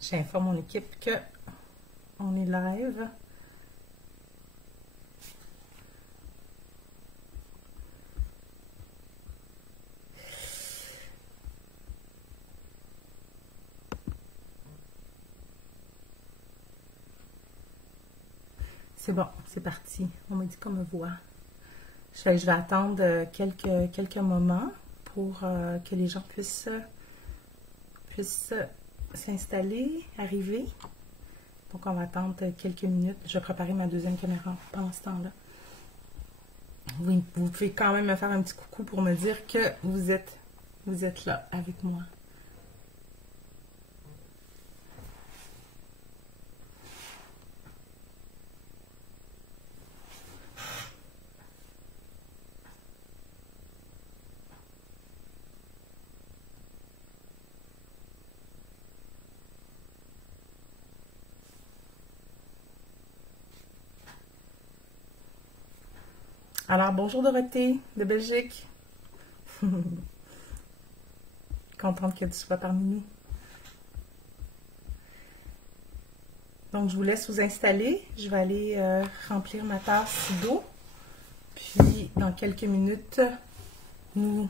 J'informe mon équipe que on est live. C'est bon, c'est parti. On m'a dit qu'on me voit. Je vais attendre quelques moments pour que les gens puissent s'installer, arriver. Donc, on va attendre quelques minutes. Je vais préparer ma deuxième caméra pendant ce temps-là. Vous pouvez quand même me faire un petit coucou pour me dire que vous êtes là avec moi. Alors, bonjour Dorothée de Belgique. Contente que tu sois parmi nous. Donc, je vous laisse vous installer. Je vais aller remplir ma tasse d'eau. Puis, dans quelques minutes, nous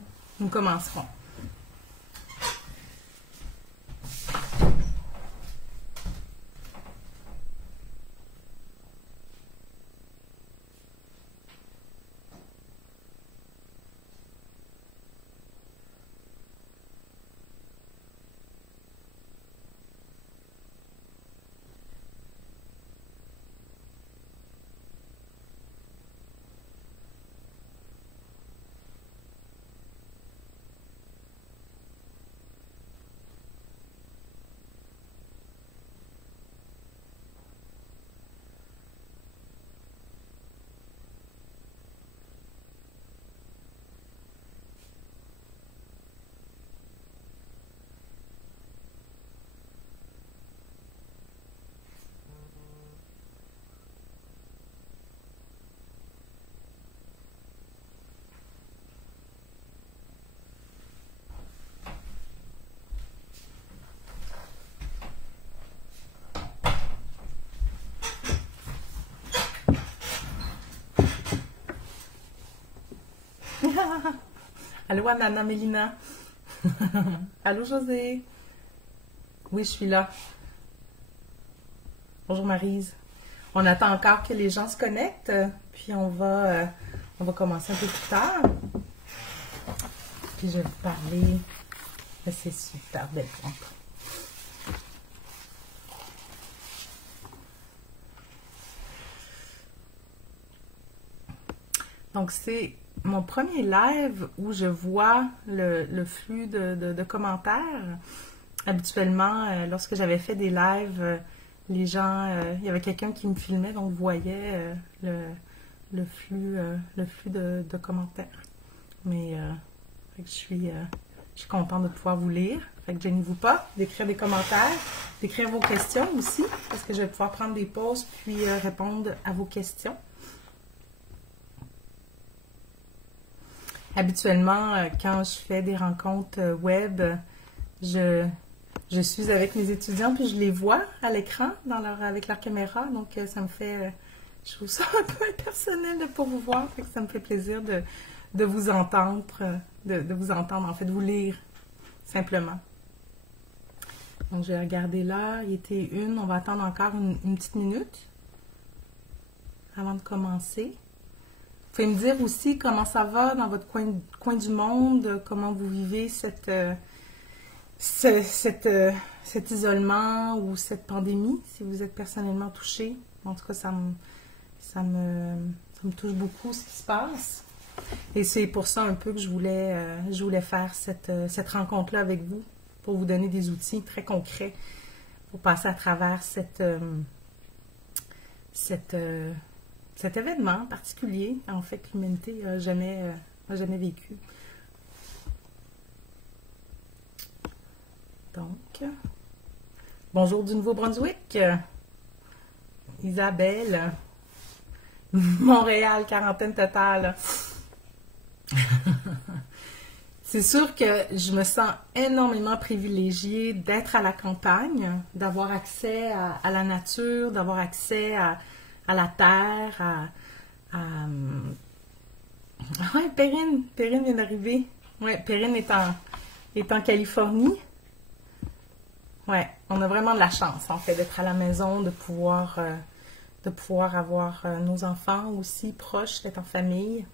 commencerons. Allô, Anna Mélina. Allô, José. Oui, je suis là. Bonjour, Maryse. On attend encore que les gens se connectent, puis on va commencer un peu plus tard. Puis je vais vous parler de ces super belles plantes. Donc, c'est mon premier live où je vois le flux de commentaires. Habituellement, lorsque j'avais fait des lives, les gens, il y avait quelqu'un qui me filmait, donc voyait le flux de commentaires. Mais fait que je suis contente de pouvoir vous lire. Fait que gênez-vous pas d'écrire des commentaires, d'écrire vos questions aussi, parce que je vais pouvoir prendre des pauses puis répondre à vos questions. Habituellement, quand je fais des rencontres web, je suis avec mes étudiants puis je les vois à l'écran avec leur caméra. Donc, ça me fait... je trouve ça un peu impersonnel pour vous voir. Fait que ça me fait plaisir de vous entendre, de vous entendre, en fait, de vous lire, simplement. Donc, je vais regarder l'heure. Il était 1. On va attendre encore une petite minute avant de commencer. Vous pouvez me dire aussi comment ça va dans votre coin du monde, comment vous vivez cet isolement ou cette pandémie, si vous êtes personnellement touché. En tout cas, ça me touche beaucoup ce qui se passe. Et c'est pour ça un peu que je voulais faire cette rencontre-là avec vous, pour vous donner des outils très concrets pour passer à travers cet événement particulier, en fait, que l'humanité n'a jamais vécu. Donc, bonjour du Nouveau-Brunswick, Isabelle, Montréal, quarantaine totale. C'est sûr que je me sens énormément privilégiée d'être à la campagne, d'avoir accès à la nature, d'avoir accès à la terre, Ouais, Perrine vient d'arriver. Ouais, Perrine est en Californie. Ouais, on a vraiment de la chance, en fait, d'être à la maison, de pouvoir avoir nos enfants aussi proches, d'être en famille.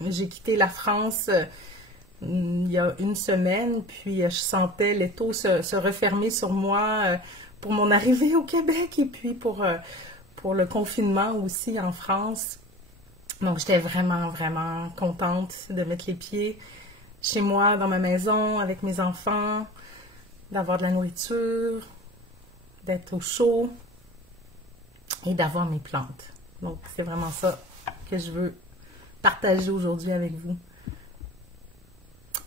J'ai quitté la France il y a une semaine, puis je sentais l'étau se refermer sur moi pour mon arrivée au Québec et puis pour le confinement aussi en France. Donc, j'étais vraiment, vraiment contente de mettre les pieds chez moi, dans ma maison, avec mes enfants, d'avoir de la nourriture, d'être au chaud et d'avoir mes plantes. Donc, c'est vraiment ça que je veux partager aujourd'hui avec vous.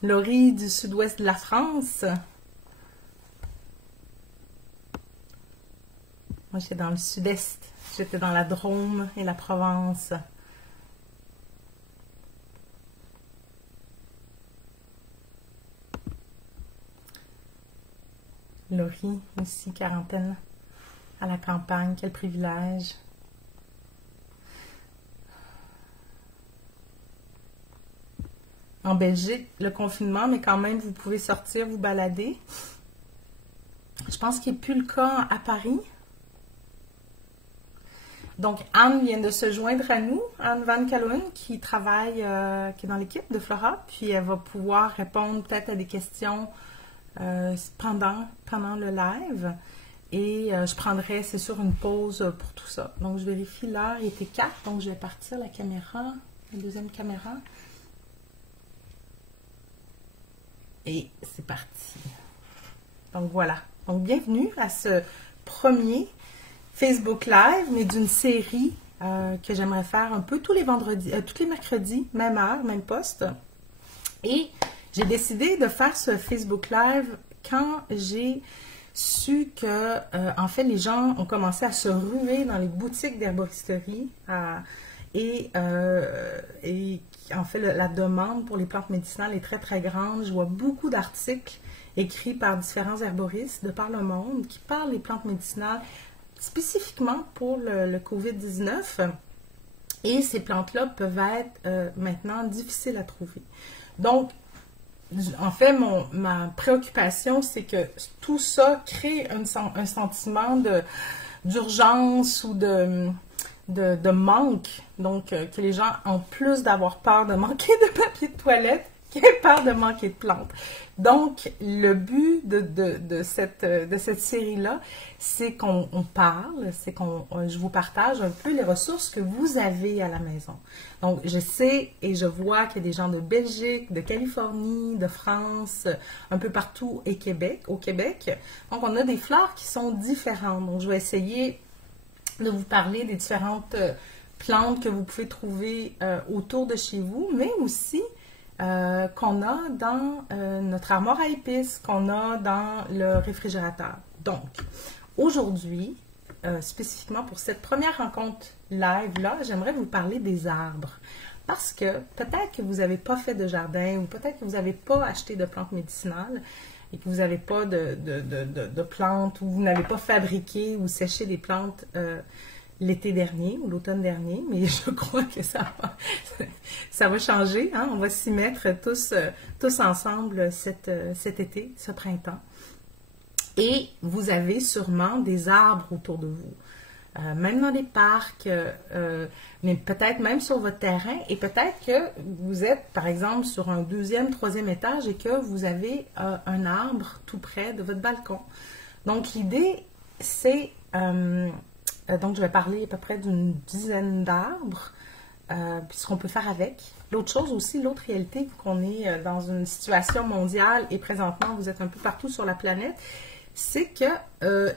Laurie du sud-ouest de la France. Moi, j'étais dans le sud-est. J'étais dans la Drôme et la Provence. Laurie, aussi, quarantaine, à la campagne, quel privilège. En Belgique, le confinement, mais quand même, vous pouvez sortir, vous balader. Je pense qu'il n'y a plus le cas à Paris. Donc, Anne vient de se joindre à nous, Anne Van Caloen, qui travaille, qui est dans l'équipe de Flora, puis elle va pouvoir répondre peut-être à des questions pendant le live. Et je prendrai, c'est sûr, une pause pour tout ça. Donc, je vérifie l'heure, il était 4, donc je vais partir la caméra, la deuxième caméra. Et c'est parti. Donc, voilà. Donc, bienvenue à ce premier Facebook Live, mais d'une série que j'aimerais faire un peu tous les vendredis, tous les mercredis, même heure, même poste. Et j'ai décidé de faire ce Facebook Live quand j'ai su que, en fait, les gens ont commencé à se ruer dans les boutiques d'herboristerie et en fait, la demande pour les plantes médicinales est très, très grande. Je vois beaucoup d'articles écrits par différents herboristes de par le monde qui parlent des plantes médicinales spécifiquement pour le COVID-19. Et ces plantes-là peuvent être maintenant difficiles à trouver. Donc, en fait, ma préoccupation, c'est que tout ça crée un sentiment d'urgence ou de manque. Donc, que les gens ont plus d'avoir peur de manquer de papier de toilette qu'ils peur de manquer de plantes. Donc, le but de cette série-là, c'est qu'on parle, je vous partage un peu les ressources que vous avez à la maison. Donc, je sais et je vois qu'il y a des gens de Belgique, de Californie, de France, un peu partout au Québec. Donc, on a des fleurs qui sont différentes. Donc, je vais essayer de vous parler des différentes plantes que vous pouvez trouver autour de chez vous, mais aussi qu'on a dans notre armoire à épices, qu'on a dans le réfrigérateur. Donc, aujourd'hui, spécifiquement pour cette première rencontre live-là, j'aimerais vous parler des arbres. Parce que peut-être que vous n'avez pas fait de jardin ou peut-être que vous n'avez pas acheté de plantes médicinales et que vous n'avez pas de plantes ou vous n'avez pas fabriqué ou séché des plantes l'été dernier ou l'automne dernier, mais je crois que ça va changer. Hein? On va s'y mettre tous ensemble cet été, ce printemps. Et vous avez sûrement des arbres autour de vous, même dans des parcs, mais peut-être même sur votre terrain. Et peut-être que vous êtes, par exemple, sur un deuxième, troisième étage et que vous avez un arbre tout près de votre balcon. Donc, l'idée, c'est... donc, je vais parler à peu près d'une dizaine d'arbres, puis ce qu'on peut faire avec. L'autre chose aussi, l'autre réalité, vu qu'on est dans une situation mondiale et présentement, vous êtes un peu partout sur la planète, c'est que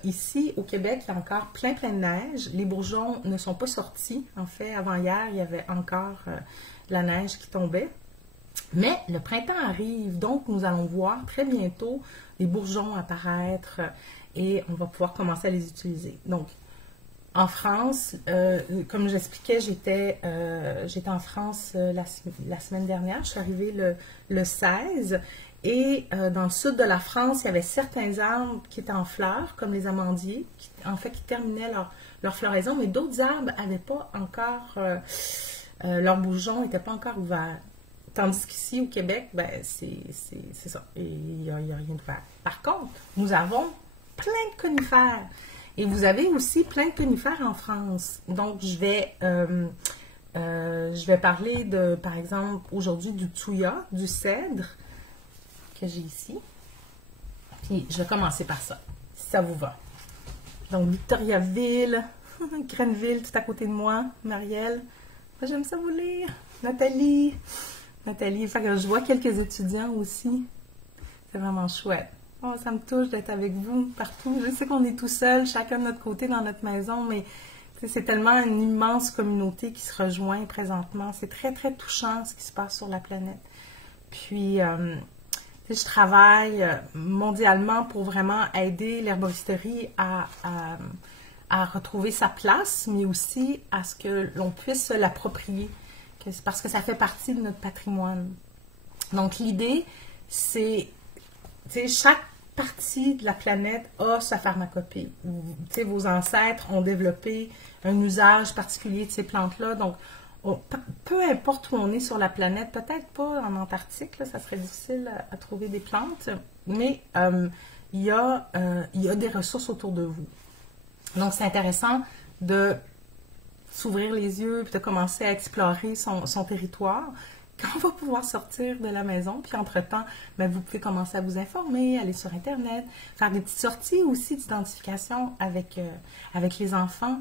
ici, au Québec, il y a encore plein de neige. Les bourgeons ne sont pas sortis. En fait, avant hier, il y avait encore de la neige qui tombait. Mais le printemps arrive, donc nous allons voir très bientôt les bourgeons apparaître et on va pouvoir commencer à les utiliser. Donc, en France, comme j'expliquais, j'étais en France la semaine dernière. Je suis arrivée le 16. Et dans le sud de la France, il y avait certains arbres qui étaient en fleurs, comme les amandiers, qui terminaient leur floraison, mais d'autres arbres n'avaient pas encore, leurs bourgeons n'étaient pas encore ouverts. Tandis qu'ici, au Québec, ben, c'est ça. Il n'y a rien d'ouvert. Par contre, nous avons plein de conifères. Et vous avez aussi plein de conifères en France. Donc, je vais parler par exemple, aujourd'hui du thuya, du cèdre, que j'ai ici. Puis, je vais commencer par ça, si ça vous va. Donc, Victoriaville, Grenville, tout à côté de moi, Marielle. J'aime ça vous lire. Nathalie, fait que je vois quelques étudiants aussi. C'est vraiment chouette. Oh, ça me touche d'être avec vous partout. Je sais qu'on est tout seul, chacun de notre côté dans notre maison, mais c'est tellement une immense communauté qui se rejoint présentement. C'est très, très touchant ce qui se passe sur la planète. Puis, je travaille mondialement pour vraiment aider l'herboristerie à retrouver sa place, mais aussi à ce que l'on puisse se l'approprier, parce que ça fait partie de notre patrimoine. Donc, l'idée, c'est, chaque partie de la planète a sa pharmacopée. Vos ancêtres ont développé un usage particulier de ces plantes-là. Donc, peu importe où on est sur la planète, peut-être pas en Antarctique, là, ça serait difficile à trouver des plantes, mais il y a des ressources autour de vous. Donc, c'est intéressant de s'ouvrir les yeux et de commencer à explorer son territoire. Quand on va pouvoir sortir de la maison, puis entre-temps, ben, vous pouvez commencer à vous informer, aller sur Internet, faire des petites sorties aussi d'identification avec les enfants,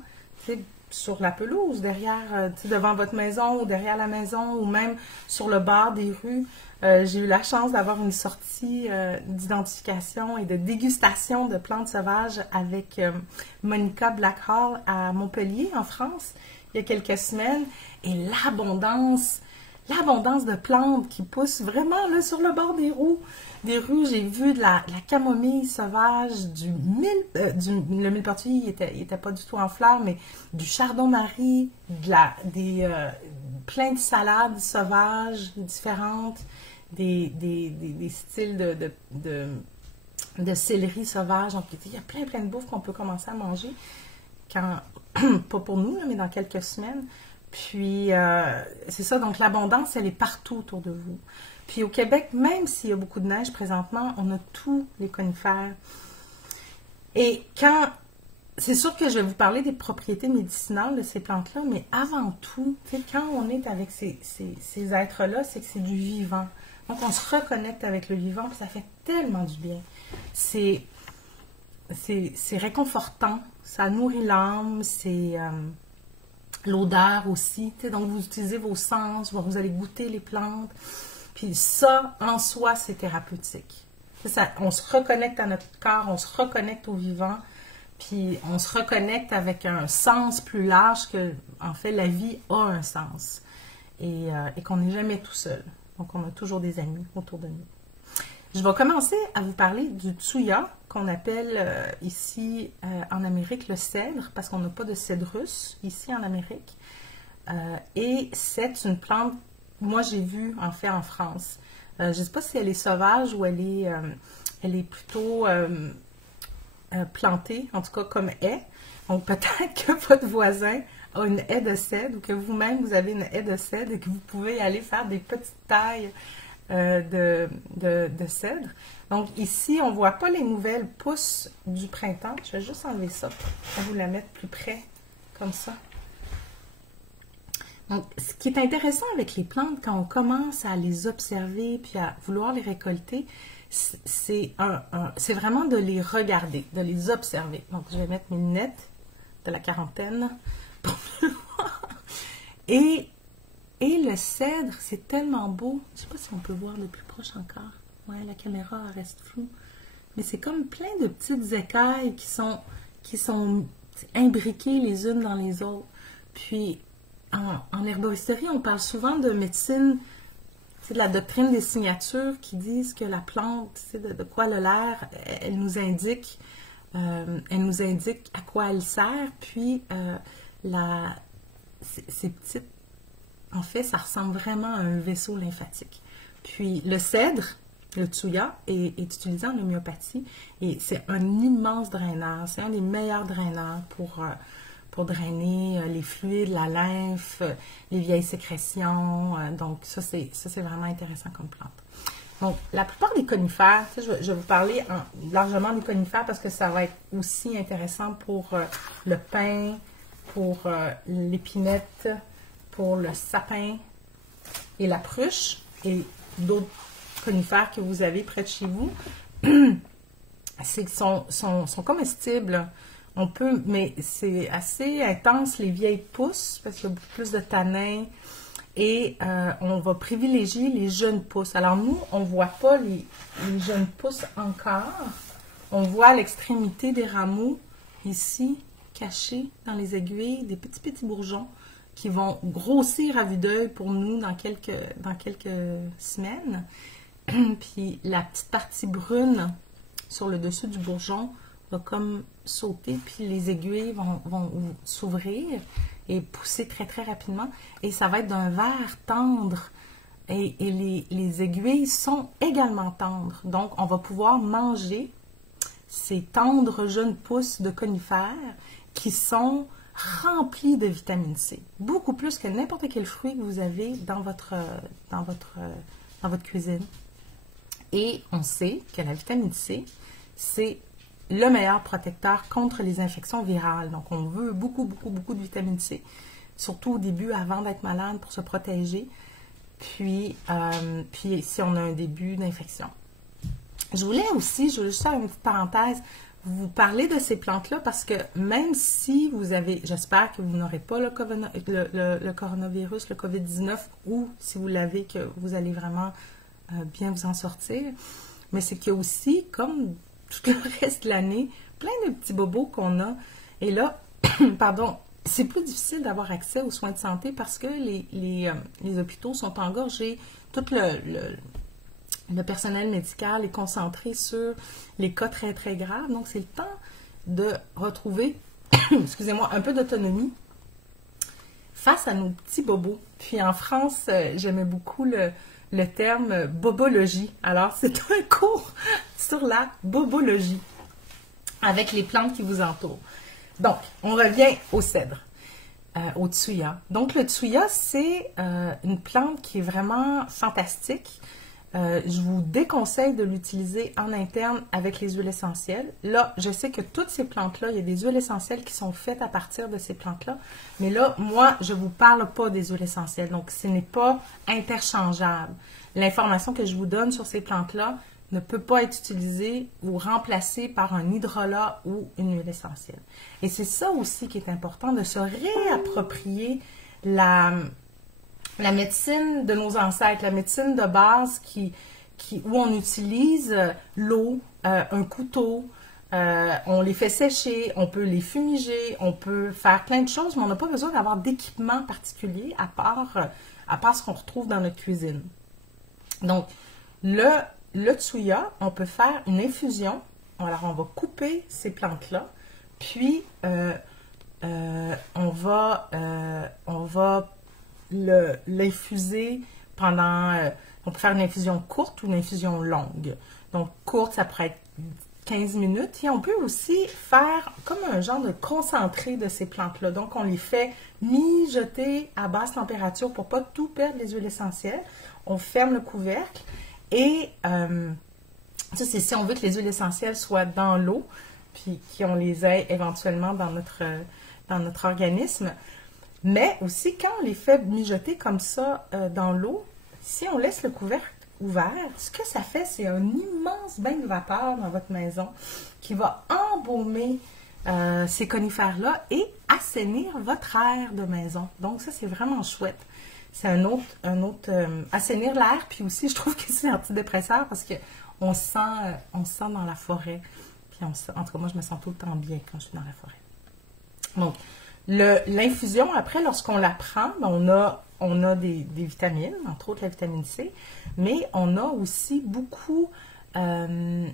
sur la pelouse, derrière, devant votre maison ou derrière la maison, ou même sur le bord des rues. J'ai eu la chance d'avoir une sortie d'identification et de dégustation de plantes sauvages avec Monica Blackhall à Montpellier, en France, il y a quelques semaines. Et l'abondance de plantes qui poussent vraiment là, sur le bord des rues. J'ai vu de la camomille sauvage, le millepertuis, il était pas du tout en fleurs, mais du chardon-marie, plein de salades sauvages différentes, des styles de céleri sauvage. Donc, il y a plein de bouffe qu'on peut commencer à manger, pas pour nous, là, mais dans quelques semaines. Puis, c'est ça, donc l'abondance, elle est partout autour de vous. Puis au Québec, même s'il y a beaucoup de neige présentement, on a tous les conifères. Et c'est sûr que je vais vous parler des propriétés médicinales de ces plantes-là, mais avant tout, quand on est avec ces êtres-là, c'est que c'est du vivant. Donc, on se reconnecte avec le vivant, puis ça fait tellement du bien. C'est réconfortant, ça nourrit l'âme, c'est l'odeur aussi. Donc, vous utilisez vos sens, vous allez goûter les plantes. Puis ça, en soi, c'est thérapeutique. On se reconnecte à notre corps, on se reconnecte au vivant, puis on se reconnecte avec un sens plus large que, en fait, la vie a un sens. Et qu'on n'est jamais tout seul. Donc, on a toujours des amis autour de nous. Je vais commencer à vous parler du thuya, qu'on appelle ici en Amérique le cèdre, parce qu'on n'a pas de cèdrus ici en Amérique. Et c'est une plante, moi j'ai vu en fait en France. Je ne sais pas si elle est sauvage ou elle est plutôt plantée, en tout cas comme haie. Donc peut-être que votre voisin a une haie de cèdre ou que vous-même vous avez une haie de cèdre et que vous pouvez aller faire des petites tailles de cèdre. Donc ici, on ne voit pas les nouvelles pousses du printemps. Je vais juste enlever ça pour vous la mettre plus près, comme ça. Donc, ce qui est intéressant avec les plantes, quand on commence à les observer puis à vouloir les récolter, c'est vraiment de les regarder, de les observer. Donc, je vais mettre mes lunettes de la quarantaine pour mieux voir. Et le cèdre, c'est tellement beau. Je ne sais pas si on peut voir de plus proche encore. Ouais, la caméra reste floue. Mais c'est comme plein de petites écailles qui sont imbriquées les unes dans les autres. Puis, en herboristerie, on parle souvent de médecine, c'est de la doctrine des signatures qui disent que la plante, de quoi elle a l'air, elle nous indique Elle nous indique à quoi elle sert, puis ces petites... En fait, ça ressemble vraiment à un vaisseau lymphatique. Puis le cèdre, le Thuya, est utilisé en homéopathie et c'est un immense draineur. C'est un des meilleurs draineurs pour drainer les fluides, la lymphe, les vieilles sécrétions. Donc ça, c'est vraiment intéressant comme plante. Donc, la plupart des conifères, je vais vous parler largement des conifères parce que ça va être aussi intéressant pour le pin, pour l'épinette, pour le sapin et la pruche et d'autres conifères que vous avez près de chez vous. Sont comestibles. On peut, mais c'est assez intense les vieilles pousses parce qu'il y a beaucoup plus de tanins. Et on va privilégier les jeunes pousses. Alors nous, on ne voit pas les jeunes pousses encore. On voit à l'extrémité des rameaux, ici, cachés dans les aiguilles, des petits bourgeons qui vont grossir à vue d'œil pour nous dans quelques semaines. Puis la petite partie brune sur le dessus du bourgeon va comme sauter, puis les aiguilles vont s'ouvrir et pousser très très rapidement. Et ça va être d'un vert tendre. Et les aiguilles sont également tendres. Donc, on va pouvoir manger ces tendres jeunes pousses de conifères qui sont remplis de vitamine C. Beaucoup plus que n'importe quel fruit que vous avez dans votre cuisine. Et on sait que la vitamine C, c'est le meilleur protecteur contre les infections virales. Donc, on veut beaucoup de vitamine C, surtout au début, avant d'être malade, pour se protéger. Puis si on a un début d'infection. Je voulais juste faire une petite parenthèse, vous parler de ces plantes-là parce que même si vous avez, j'espère que vous n'aurez pas le coronavirus, le COVID-19, ou si vous l'avez, que vous allez vraiment bien vous en sortir. Mais c'est qu'il y a aussi, comme tout le reste de l'année, plein de petits bobos qu'on a. Et là, pardon, c'est plus difficile d'avoir accès aux soins de santé parce que les hôpitaux sont engorgés. Tout le personnel médical est concentré sur les cas très, très graves. Donc, c'est le temps de retrouver, excusez-moi, un peu d'autonomie face à nos petits bobos. Puis en France, j'aimais beaucoup le terme bobologie. Alors, c'est un cours sur la bobologie avec les plantes qui vous entourent. Donc, on revient au cèdre, au Thuya. Donc, le Thuya, c'est une plante qui est vraiment fantastique. Je vous déconseille de l'utiliser en interne avec les huiles essentielles. Là, je sais que toutes ces plantes-là, il y a des huiles essentielles qui sont faites à partir de ces plantes-là. Mais là, moi, je ne vous parle pas des huiles essentielles. Donc, ce n'est pas interchangeable. L'information que je vous donne sur ces plantes-là ne peut pas être utilisée ou remplacée par un hydrolat ou une huile essentielle. Et c'est ça aussi qui est important, de se réapproprier la médecine de nos ancêtres, la médecine de base où on utilise l'eau, un couteau, on les fait sécher, on peut les fumiger, on peut faire plein de choses, mais on n'a pas besoin d'avoir d'équipement particulier à part ce qu'on retrouve dans notre cuisine. Donc, le Thuya, on peut faire une infusion. Alors, on va couper ces plantes-là, puis on va l'infuser pendant... on peut faire une infusion courte ou une infusion longue. Donc, courte, ça pourrait être 15 minutes. Et on peut aussi faire comme un genre de concentré de ces plantes-là. Donc, on les fait mijoter à basse température pour ne pas tout perdre les huiles essentielles. On ferme le couvercle et ça, c'est si on veut que les huiles essentielles soient dans l'eau, puis qu'on les ait éventuellement dans notre organisme. Mais aussi, quand on les fait mijoter comme ça dans l'eau, si on laisse le couvercle ouvert, ce que ça fait, c'est un immense bain de vapeur dans votre maison qui va embaumer ces conifères-là et assainir votre air de maison. Donc ça, c'est vraiment chouette. C'est un autre assainir l'air, puis aussi, je trouve que c'est antidépresseur parce qu'on se sent dans la forêt. Puis en tout cas, moi, je me sens tout le temps bien quand je suis dans la forêt. Donc, l'infusion, après, lorsqu'on la prend, on a des vitamines, entre autres la vitamine C, mais on a aussi beaucoup de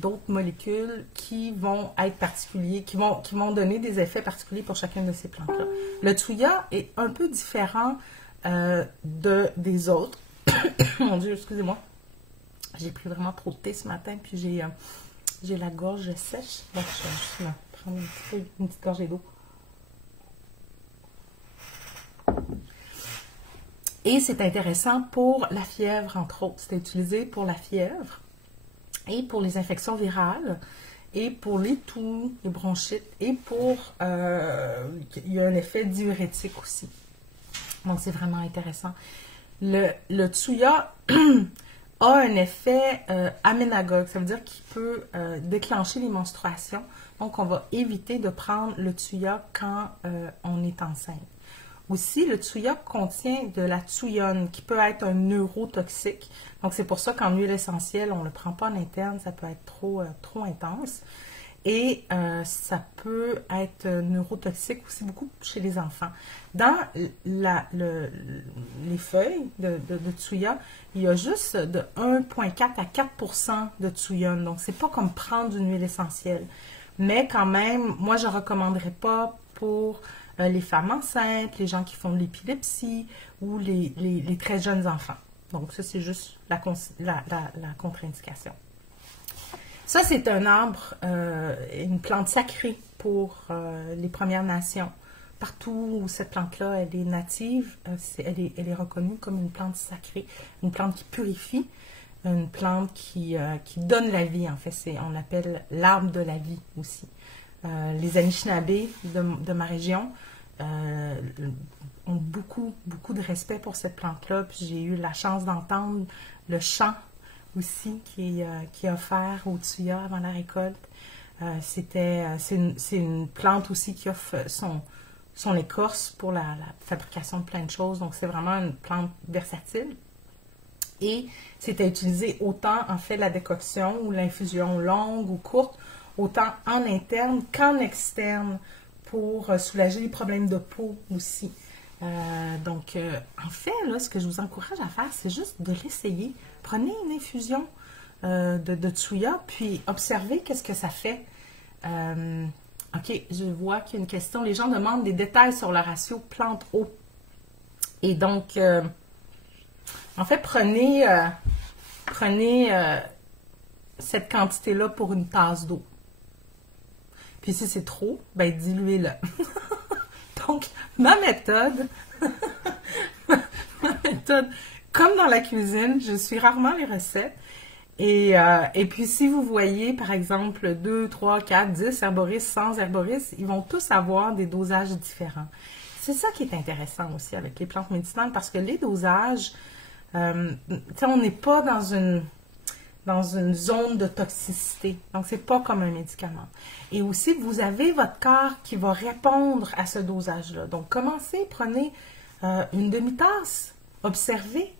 d'autres molécules qui vont être particuliers, qui vont donner des effets particuliers pour chacune de ces plantes-là. Le Thuya est un peu différent des autres. Mon Dieu, excusez-moi. J'ai pris vraiment trop de thé ce matin, puis j'ai la gorge sèche. Donc, je vais juste me prendre une petite gorgée d'eau. Et c'est intéressant pour la fièvre, entre autres. C'est utilisé pour la fièvre et pour les infections virales et pour les toux, les bronchites et pour... il y a un effet diurétique aussi. Donc, c'est vraiment intéressant. Le Thuya a un effet aménagogue. Ça veut dire qu'il peut déclencher les menstruations. Donc, on va éviter de prendre le Thuya quand on est enceinte. Aussi, le Thuya contient de la thuyone, qui peut être un neurotoxique. Donc, c'est pour ça qu'en huile essentielle, on ne le prend pas en interne, ça peut être trop intense. Et ça peut être neurotoxique aussi beaucoup chez les enfants. Dans les feuilles de Thuya, il y a juste de 1,4 à 4% de thuyone. Donc, c'est pas comme prendre une huile essentielle. Mais quand même, moi, je ne recommanderais pas pour les femmes enceintes, les gens qui font de l'épilepsie ou les très jeunes enfants. Donc, ça, c'est juste la contre-indication. Ça, c'est un arbre, une plante sacrée pour les Premières Nations. Partout où cette plante-là, elle est native, elle est reconnue comme une plante sacrée, une plante qui purifie, une plante qui donne la vie, en fait. On l'appelle l'arbre de la vie aussi. Les Anishinabés de ma région ont beaucoup de respect pour cette plante-là. Puis j'ai eu la chance d'entendre le chant aussi qui est offert au Thuya avant la récolte. C'est une plante aussi qui offre son écorce pour la fabrication de plein de choses. Donc, c'est vraiment une plante versatile. Et c'était utilisé autant en fait la décoction ou l'infusion longue ou courte, autant en interne qu'en externe pour soulager les problèmes de peau aussi. En fait, là, ce que je vous encourage à faire, c'est juste de l'essayer. Prenez une infusion de Thuya, puis observez qu'est-ce que ça fait. OK, je vois qu'il y a une question. Les gens demandent des détails sur le ratio plante-eau. Et donc, en fait, prenez cette quantité-là pour une tasse d'eau. Puis si c'est trop, ben diluez-le. Donc, ma méthode, comme dans la cuisine, je suis rarement les recettes. Et puis, si vous voyez, par exemple, 2, 3, 4, 10 herboristes, 100 herboristes, ils vont tous avoir des dosages différents. C'est ça qui est intéressant aussi avec les plantes médicinales, parce que les dosages, on n'est pas dans une zone de toxicité. Donc, c'est pas comme un médicament. Et aussi, vous avez votre corps qui va répondre à ce dosage-là. Donc, commencez, prenez une demi-tasse, observez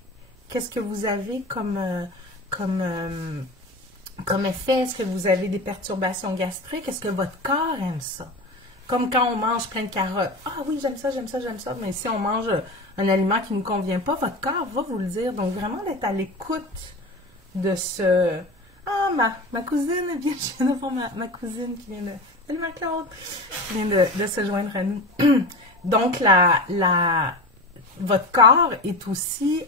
qu'est-ce que vous avez comme effet. Est-ce que vous avez des perturbations gastriques? Est-ce que votre corps aime ça? Comme quand on mange plein de carottes. Ah oui, j'aime ça, j'aime ça, j'aime ça. Mais si on mange un aliment qui ne nous convient pas, votre corps va vous le dire. Donc, vraiment d'être à l'écoute de ce... Ah, ma cousine vient, je viens de voir ma cousine qui vient de... Salut ma Claude! Qui vient de se joindre à nous. Donc, votre corps est aussi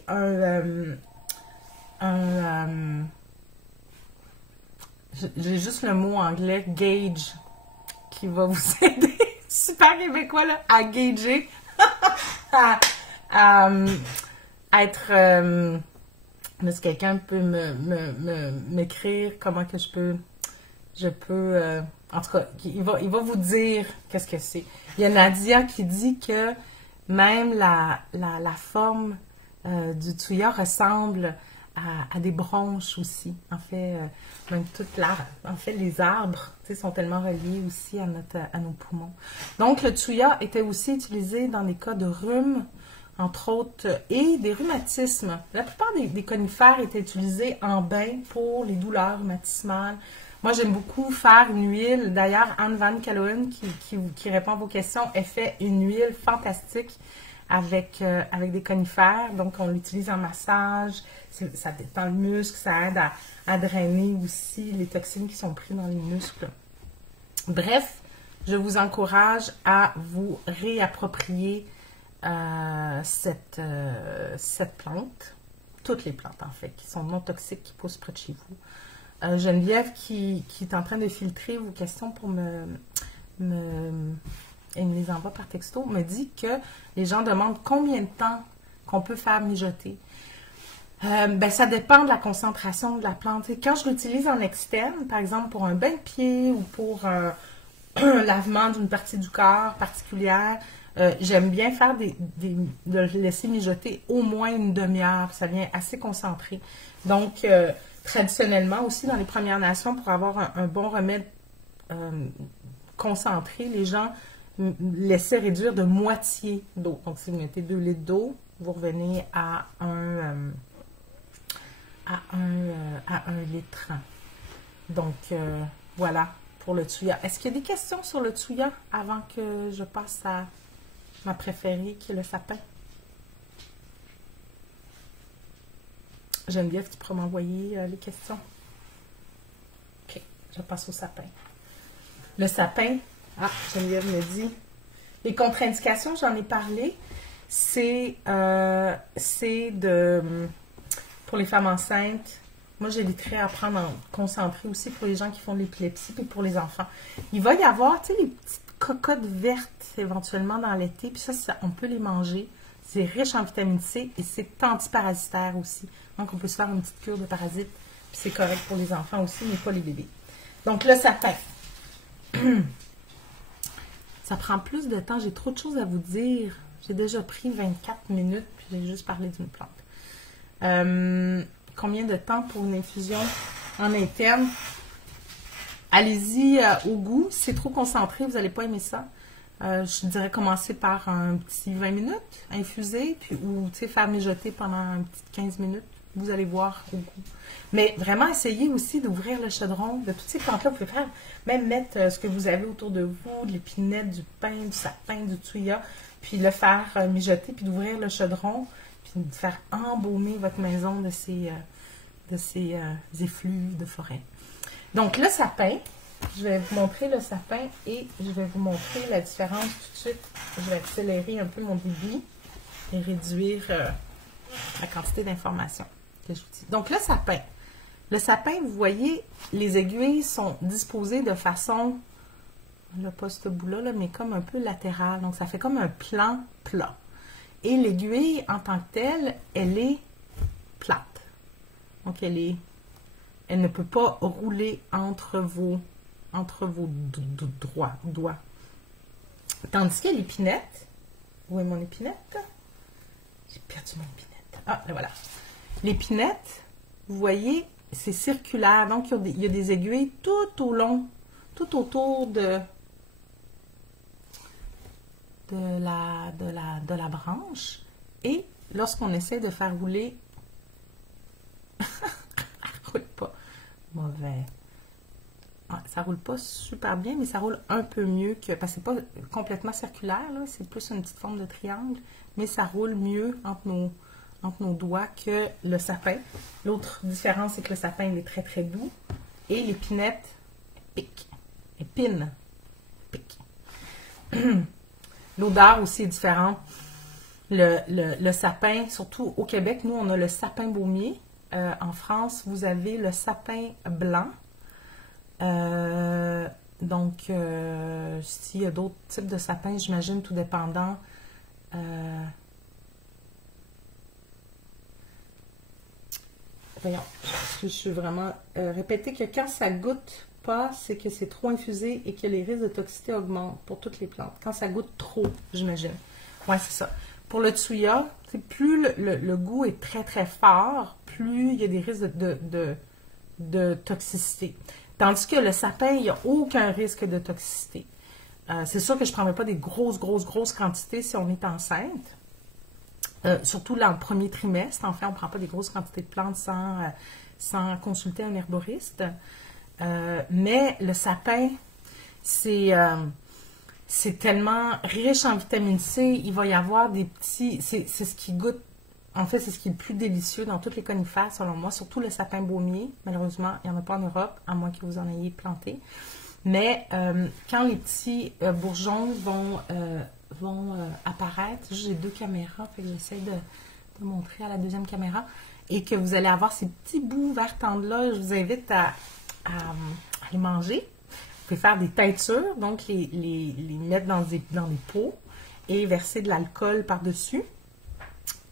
j'ai juste le mot anglais, gauge, qui va vous aider, super québécois, là, à gager, à être... mais si quelqu'un peut m'écrire comment que je peux en tout cas, il va vous dire qu'est-ce que c'est. Il y a Nadia qui dit que même la forme du Thuya ressemble à des bronches aussi. En fait, même les arbres sont tellement reliés aussi à nos poumons. Donc, le Thuya était aussi utilisé dans des cas de rhume, entre autres, et des rhumatismes. La plupart des conifères étaient utilisés en bain pour les douleurs rhumatismales. Moi, j'aime beaucoup faire une huile. D'ailleurs, Anne Van Caloen, qui répond à vos questions, elle fait une huile fantastique avec des conifères. Donc, on l'utilise en massage. Ça détend le muscle, ça aide à drainer aussi les toxines qui sont prises dans les muscles. Bref, je vous encourage à vous réapproprier cette plante. Toutes les plantes, en fait, qui sont non toxiques, qui poussent près de chez vous. Geneviève, qui est en train de filtrer vos questions pour elle me les envoie par texto, me dit que les gens demandent combien de temps qu'on peut faire mijoter. Ben, ça dépend de la concentration de la plante. Et quand je l'utilise en externe, par exemple pour un bain de pied ou pour un lavement d'une partie du corps particulière, j'aime bien faire de le laisser mijoter au moins une demi-heure. Ça vient assez concentré. Donc, traditionnellement aussi, dans les Premières Nations, pour avoir un bon remède concentré, les gens laissaient réduire de moitié d'eau. Donc, si vous mettez 2 litres d'eau, vous revenez à un litre. Donc, voilà pour le Thuya. Est-ce qu'il y a des questions sur le Thuya avant que je passe à ma préférée, qui est le sapin? Geneviève, tu pourras m'envoyer les questions. OK, je passe au sapin. Le sapin, Geneviève me dit, les contre-indications, j'en ai parlé, c'est pour les femmes enceintes. Moi, j'éviterais à prendre en concentré aussi pour les gens qui font de l'épilepsie et pour les enfants. Il va y avoir, tu sais, les petites cocottes vertes éventuellement dans l'été, puis ça, on peut les manger. C'est riche en vitamine C et c'est antiparasitaire aussi. Donc, on peut se faire une petite cure de parasites, puis c'est correct pour les enfants aussi, mais pas les bébés. Donc, le sapin. Ça prend plus de temps. J'ai trop de choses à vous dire. J'ai déjà pris 24 minutes, puis j'ai juste parlé d'une plante. Combien de temps pour une infusion en interne? Allez-y au goût. Si c'est trop concentré, vous n'allez pas aimer ça. Je dirais commencer par un petit 20 minutes, infuser, puis, ou faire mijoter pendant un petit 15 minutes. Vous allez voir au goût. Mais vraiment, essayez aussi d'ouvrir le chaudron. De toutes ces plantes-là, vous pouvez faire, même mettre ce que vous avez autour de vous, de l'épinette, du pin, du sapin, du thuya, puis le faire mijoter, puis d'ouvrir le chaudron, puis de faire embaumer votre maison de ces effluves de forêt. Donc, le sapin, je vais vous montrer le sapin et je vais vous montrer la différence tout de suite. Je vais accélérer un peu mon débit et réduire la quantité d'informations que je vous dis. Donc, le sapin. Le sapin, vous voyez, les aiguilles sont disposées de façon, là, pas ce bout-là, mais comme un peu latéral. Donc, ça fait comme un plan plat. Et l'aiguille, en tant que telle, elle est plate. Donc, elle ne peut pas rouler entre vos doigts. Tandis que l'épinette, où est mon épinette? J'ai perdu mon épinette. Ah, là voilà. L'épinette, vous voyez, c'est circulaire. Donc, il y a des aiguilles tout au long, tout autour de la branche. Et lorsqu'on essaie de faire rouler, elle roule pas. Mauvais. Ça roule pas super bien, mais ça roule un peu mieux que... Parce que c'est pas complètement circulaire, c'est plus une petite forme de triangle, mais ça roule mieux entre nos doigts que le sapin. L'autre différence, c'est que le sapin, il est très, très doux. Et l'épinette pique. Épine. Pique. L'odeur aussi est différente. Le sapin, surtout au Québec, nous, on a le sapin baumier. En France, vous avez le sapin blanc. Donc, s'il y a d'autres types de sapins, j'imagine, tout dépendant. Voyons, je suis vraiment... répétez que quand ça goûte pas, c'est que c'est trop infusé et que les risques de toxicité augmentent pour toutes les plantes. Quand ça goûte trop, j'imagine. Ouais, c'est ça. Pour le Thuya, plus le goût est très, très fort, plus il y a des risques de toxicité. Tandis que le sapin, il n'y a aucun risque de toxicité. C'est sûr que je ne prendrai pas des grosses quantités si on est enceinte. Surtout dans le premier trimestre. En fait, on ne prend pas des grosses quantités de plantes sans consulter un herboriste. Mais le sapin, c'est c'est tellement riche en vitamine C. Il va y avoir des petits... C'est ce qui goûte... En fait, c'est ce qui est le plus délicieux dans toutes les conifères, selon moi. Surtout le sapin baumier. Malheureusement, il n'y en a pas en Europe, à moins que vous en ayez planté. Mais quand les petits bourgeons vont apparaître, j'ai 2 caméras, fait que j'essaie de montrer à la deuxième caméra, et que vous allez avoir ces petits bouts verts tendres-là, je vous invite à les manger. Vous pouvez faire des teintures, donc les mettre dans des pots et verser de l'alcool par-dessus,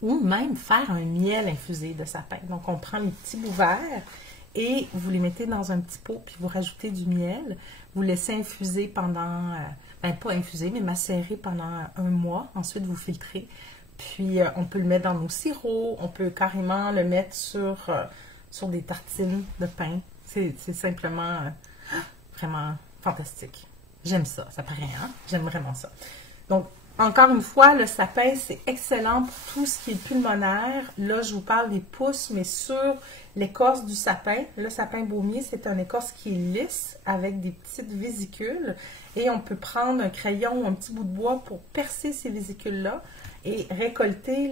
ou même faire un miel infusé de sapin. Donc, on prend les petits bouts verts et vous les mettez dans un petit pot, puis vous rajoutez du miel. Vous laissez infuser pendant, pas infuser, mais macérer pendant 1 mois. Ensuite, vous filtrez. Puis, on peut le mettre dans nos sirops. On peut carrément le mettre sur des tartines de pain. C'est simplement vraiment fantastique. J'aime ça, ça paraît, hein? J'aime vraiment ça. Donc, encore une fois, le sapin, c'est excellent pour tout ce qui est pulmonaire. Là, je vous parle des pousses, mais sur l'écorce du sapin. Le sapin baumier, c'est une écorce qui est lisse avec des petites vésicules. Et on peut prendre un crayon ou un petit bout de bois pour percer ces vésicules-là et récolter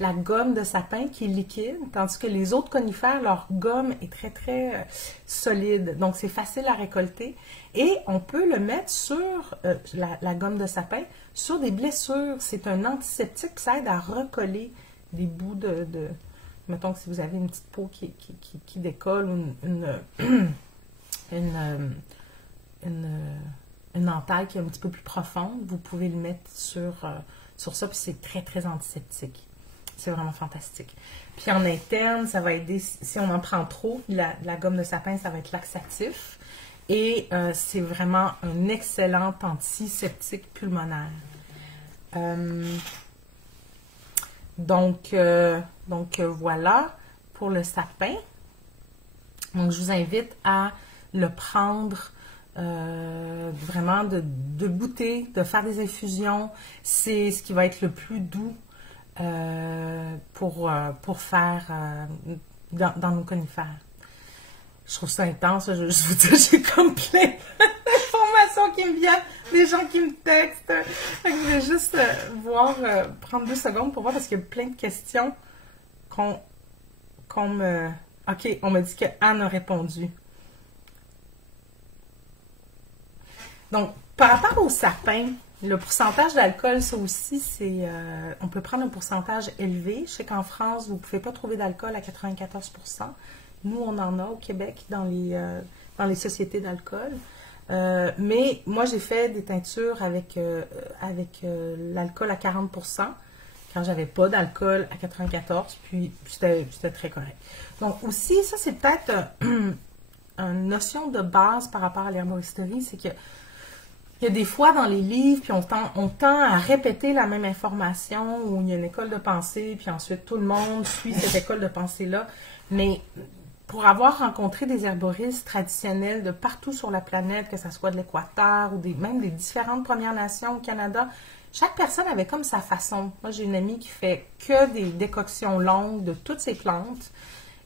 la gomme de sapin qui est liquide, tandis que les autres conifères, leur gomme est très, très solide. Donc, c'est facile à récolter. Et on peut le mettre sur la gomme de sapin, sur des blessures. C'est un antiseptique, ça aide à recoller des bouts mettons que si vous avez une petite peau qui décolle ou une entaille qui est un petit peu plus profonde, vous pouvez le mettre sur ça, puis c'est très, très antiseptique. C'est vraiment fantastique. Puis en interne, ça va aider, si on en prend trop, la gomme de sapin, ça va être laxatif. Et c'est vraiment un excellent antiseptique pulmonaire. Donc voilà pour le sapin. Donc je vous invite à le prendre vraiment de goûter, de faire des infusions. C'est ce qui va être le plus doux pour faire dans nos conifères. Je trouve ça intense, je vous dis, j'ai comme plein d'informations qui me viennent, des gens qui me textent. Je vais juste prendre 2 secondes pour voir parce qu'il y a plein de questions qu'on me... OK, on m'a dit que Anne a répondu. Donc, par rapport au sapin, le pourcentage d'alcool, ça aussi, c'est... on peut prendre un pourcentage élevé. Je sais qu'en France, vous ne pouvez pas trouver d'alcool à 94%. Nous, on en a au Québec dans les sociétés d'alcool. Mais moi, j'ai fait des teintures avec l'alcool à 40% quand j'avais pas d'alcool à 94%, puis c'était très correct. Donc aussi, ça, c'est peut-être une notion de base par rapport à l'herboristerie, c'est que il y a des fois dans les livres, puis on tend à répéter la même information, où il y a une école de pensée, puis ensuite tout le monde suit cette école de pensée-là. Mais pour avoir rencontré des herboristes traditionnels de partout sur la planète, que ce soit de l'Équateur ou même des différentes Premières Nations au Canada, chaque personne avait comme sa façon. Moi, j'ai une amie qui fait que des décoctions longues de toutes ces plantes.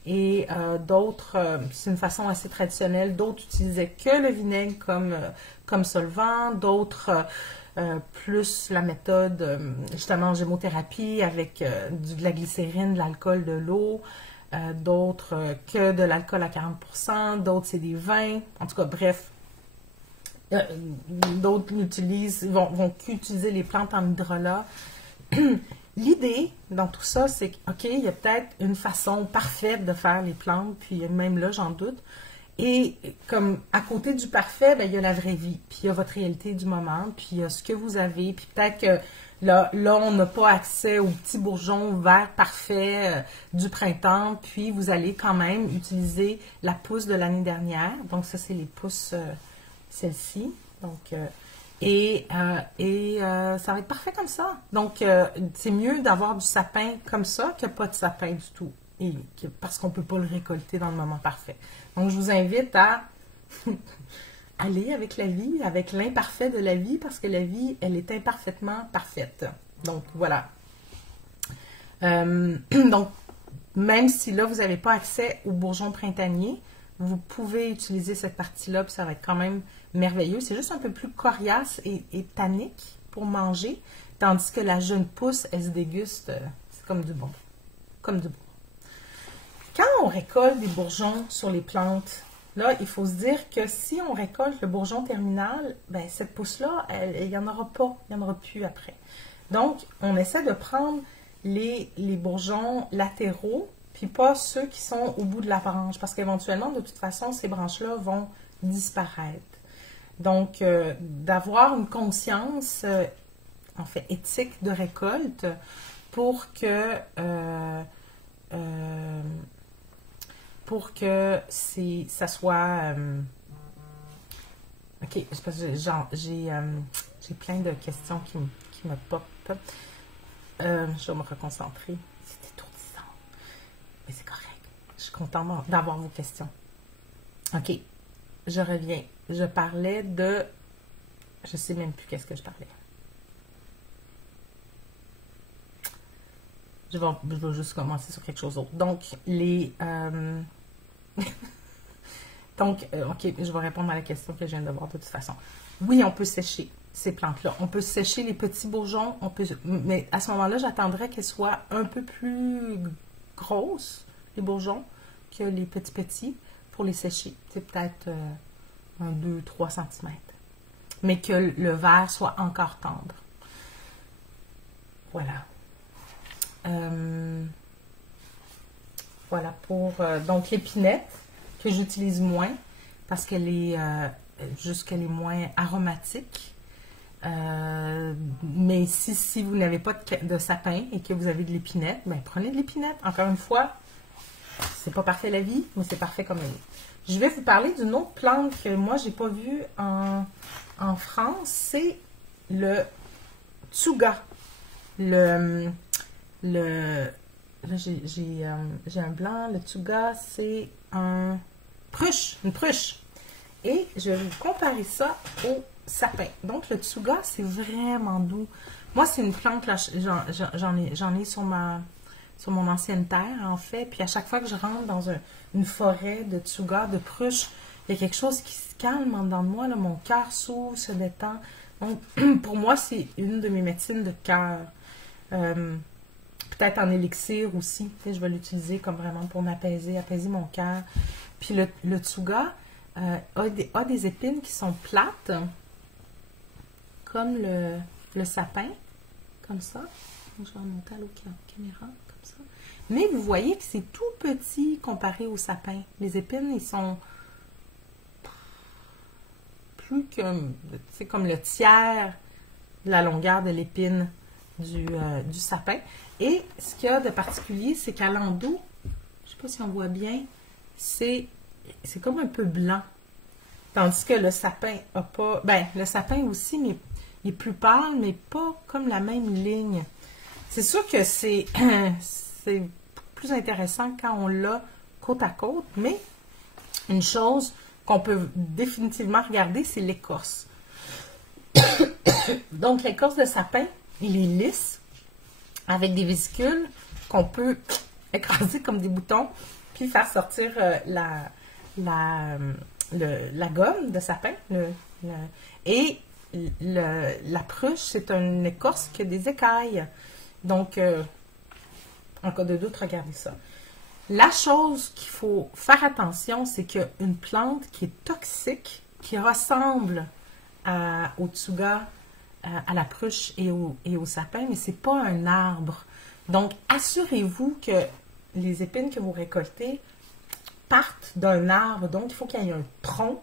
Et d'autres, c'est une façon assez traditionnelle, d'autres utilisaient que le vinaigre comme solvant, d'autres plus la méthode justement gémothérapie avec de la glycérine, de l'alcool, de l'eau, d'autres que de l'alcool à 40%, d'autres c'est des vins, en tout cas bref, d'autres vont utiliser les plantes en hydrolat. L'idée dans tout ça, c'est OK, il y a peut-être une façon parfaite de faire les plantes, puis même là, j'en doute. Et comme à côté du parfait, ben, il y a la vraie vie, puis il y a votre réalité du moment, puis il y a ce que vous avez, puis peut-être que là on n'a pas accès aux petits bourgeons verts parfaits du printemps, puis vous allez quand même utiliser la pousse de l'année dernière. Donc ça, c'est les pousses, celle-ci. Donc... ça va être parfait comme ça. Donc, c'est mieux d'avoir du sapin comme ça que pas de sapin du tout. Parce qu'on ne peut pas le récolter dans le moment parfait. Donc, je vous invite à aller avec la vie, avec l'imparfait de la vie, parce que la vie, elle est imparfaitement parfaite. Donc, voilà. Donc, même si là, vous n'avez pas accès aux bourgeons printaniers, vous pouvez utiliser cette partie-là, puis ça va être quand même merveilleux. C'est juste un peu plus coriace et tannique pour manger, tandis que la jeune pousse, elle se déguste, c'est comme du bon. Comme du bon. Quand on récolte des bourgeons sur les plantes, là, il faut se dire que si on récolte le bourgeon terminal, ben cette pousse-là, il n'y en aura pas, il n'y en aura plus après. Donc, on essaie de prendre les bourgeons latéraux, puis pas ceux qui sont au bout de la branche, parce qu'éventuellement, de toute façon, ces branches-là vont disparaître. Donc, d'avoir une conscience, en fait, éthique de récolte pour que ça soit... OK, c'est parce que j'ai plein de questions qui me pop. Je vais me reconcentrer. C'est étourdissant. Mais c'est correct. Je suis contente d'avoir vos questions. OK, je reviens. Je parlais de... Je sais même plus qu'est-ce que je parlais. Je vais juste commencer sur quelque chose d'autre. Donc, Donc, OK, je vais répondre à la question que je viens de voir de toute façon. Oui, on peut sécher ces plantes-là. On peut sécher les petits bourgeons, mais à ce moment-là, j'attendrais qu'elles soient un peu plus grosses, les bourgeons, que les petits pour les sécher. C'est peut-être 2-3 cm. Mais que le verre soit encore tendre. Voilà. Voilà pour donc l'épinette que j'utilise moins parce qu'elle est moins aromatique. Mais si vous n'avez pas de sapin et que vous avez de l'épinette, ben prenez de l'épinette. Encore une fois, c'est pas parfait la vie, mais c'est parfait comme elle est. Je vais vous parler d'une autre plante que moi j'ai pas vue en France, c'est le tsuga. Là, j'ai un blanc. Le tsuga, c'est une pruche. Et je vais vous comparer ça au sapin. Donc, le tsuga, c'est vraiment doux. Moi, c'est une plante, là, j'en ai sur mon ancienne terre, en fait. Puis à chaque fois que je rentre dans une forêt de tsuga, de pruche, il y a quelque chose qui se calme en dedans de moi. Là, mon cœur s'ouvre, se détend. Donc, pour moi, c'est une de mes médecines de cœur. Peut-être en élixir aussi. Je vais l'utiliser comme vraiment pour apaiser mon cœur. Puis le tsuga a des épines qui sont plates, comme le sapin, comme ça. Je vais remonter à l'autre caméra, comme ça. Mais vous voyez que c'est tout petit comparé au sapin. Les épines, ils sont plus que... C'est comme le tiers de la longueur de l'épine du sapin. Et ce qu'il y a de particulier, c'est qu'à l'endos, je ne sais pas si on voit bien, c'est comme un peu blanc. Tandis que le sapin a pas... Ben, le sapin aussi, mais il est plus pâle, mais pas comme la même ligne. C'est sûr que c'est plus intéressant quand on l'a côte à côte, mais une chose qu'on peut définitivement regarder, c'est l'écorce. Donc, l'écorce de sapin, il est lisse, avec des vésicules qu'on peut écraser comme des boutons, puis faire sortir la gomme de sapin. Et la pruche, c'est une écorce qui a des écailles. Donc, en cas de doute, regardez ça. La chose qu'il faut faire attention, c'est qu'une plante qui est toxique, qui ressemble au tsuga, à la pruche et au sapin, mais ce n'est pas un arbre. Donc, assurez-vous que les épines que vous récoltez partent d'un arbre. Donc, il faut qu'il y ait un tronc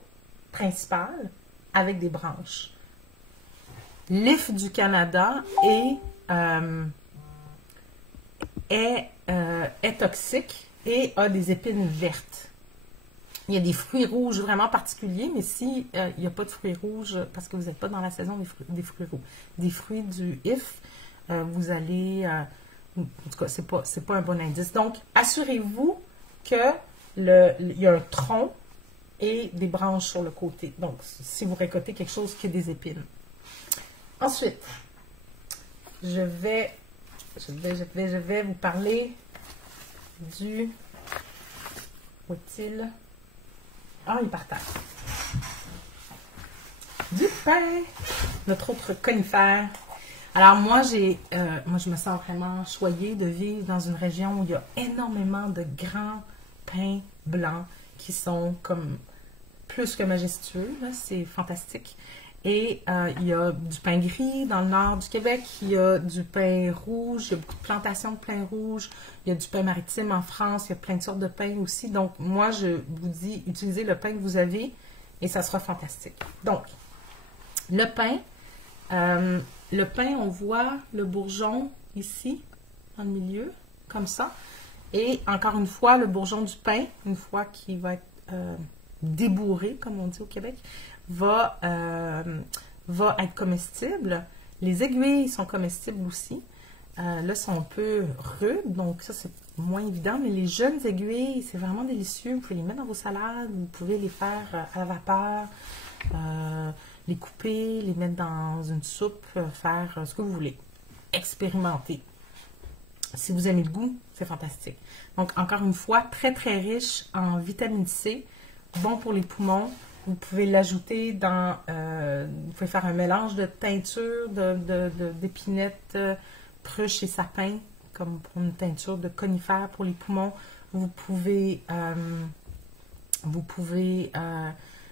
principal avec des branches. L'if du Canada est toxique et a des épines vertes. Il y a des fruits rouges vraiment particuliers, mais s'il n'y a pas de fruits rouges, parce que vous n'êtes pas dans la saison des fruits rouges, des fruits du if, vous allez... en tout cas, c'est pas un bon indice. Donc, assurez-vous qu'il y a un tronc et des branches sur le côté. Donc, si vous récoltez quelque chose qui a des épines. Ensuite, je vais vous parler du... Où est-il? Ah, il partage. Du pain, notre autre conifère. Alors moi, je me sens vraiment choyée de vivre dans une région où il y a énormément de grands pins blancs qui sont comme plus que majestueux. C'est fantastique. Et il y a du pain gris dans le nord du Québec, il y a du pain rouge, il y a beaucoup de plantations de pain rouge, il y a du pain maritime en France, il y a plein de sortes de pain aussi. Donc moi, je vous dis, utilisez le pain que vous avez et ça sera fantastique. Donc, le pain, on voit le bourgeon ici, dans le milieu, comme ça. Et encore une fois, le bourgeon du pain, une fois qu'il va être débourré, comme on dit au Québec, va être comestible. Les aiguilles sont comestibles aussi. Là, sont un peu rudes, donc ça, c'est moins évident. Mais les jeunes aiguilles, c'est vraiment délicieux. Vous pouvez les mettre dans vos salades, vous pouvez les faire à la vapeur, les couper, les mettre dans une soupe, faire ce que vous voulez. Expérimenter. Si vous aimez le goût, c'est fantastique. Donc, encore une fois, très, très riche en vitamine C, bon pour les poumons. Vous pouvez l'ajouter dans... vous pouvez faire un mélange de teinture, d'épinettes, pruches et sapins, comme pour une teinture de conifères pour les poumons. Vous pouvez